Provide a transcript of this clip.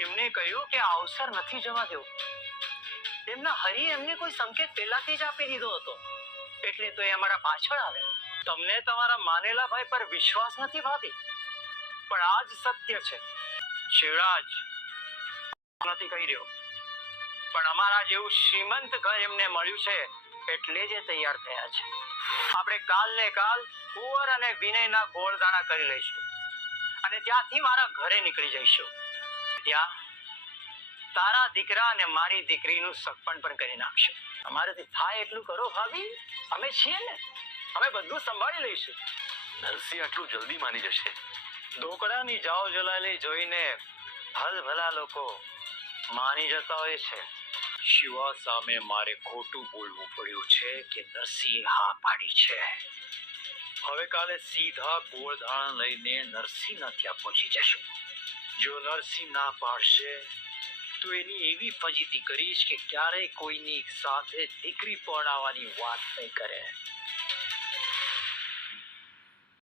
એમને કહ્યું કે આ અવસર નથી જવા દેવો. તેમના હરિએ એમને કોઈ સંકેત પહેલાથી જ આપી દીધો હતો, એટલે તો એ અમારા પાછળ આવ્યા. તમને તમારા માનેલા ભાઈ પર વિશ્વાસ નથી ભાભી, પણ આ જ સત્ય છે. શિવરાજ નથી કહી રહ્યો, પણ અમારા જેવું શ્રીમંત ઘર એમને મળ્યું છે એટલે જ એ તૈયાર થયા છે. આપણે કાલ ને કાલ કુંવર અને વિનયના ગોળદાણા કરી લઈશું અને ત્યાંથી મારા ઘરે નીકળી જઈશું. ત્યાં તારા દીકરા અને મારી દીકરીનું સગપણ પણ કરી નાખશું. અમારેથી થાય એટલું કરો ભાભી, અમે છીએ ને, અમે બધું સંભાળી લઈશું. નરસિંહ આટલું જલ્દી માની જશે? ઢોકળાની જાવ જલાલી જોઈને ભલભલા લોકો માની જતા હોય છે. શિવા સામે મારે ખોટું બોલવું પડ્યું છે કે નરસિંહ હા પાડી છે. હવે કાલે સીધા ગોળધાણા લઈને નરસિંહના ત્યાં પહોંચી જશું. જો નરસિંહ ના પાડશે તો એની એવી ફજીતી કરીશ કે ક્યારેય કોઈની સાથે દીકરી પરણાવવાની વાત નહીં કરે.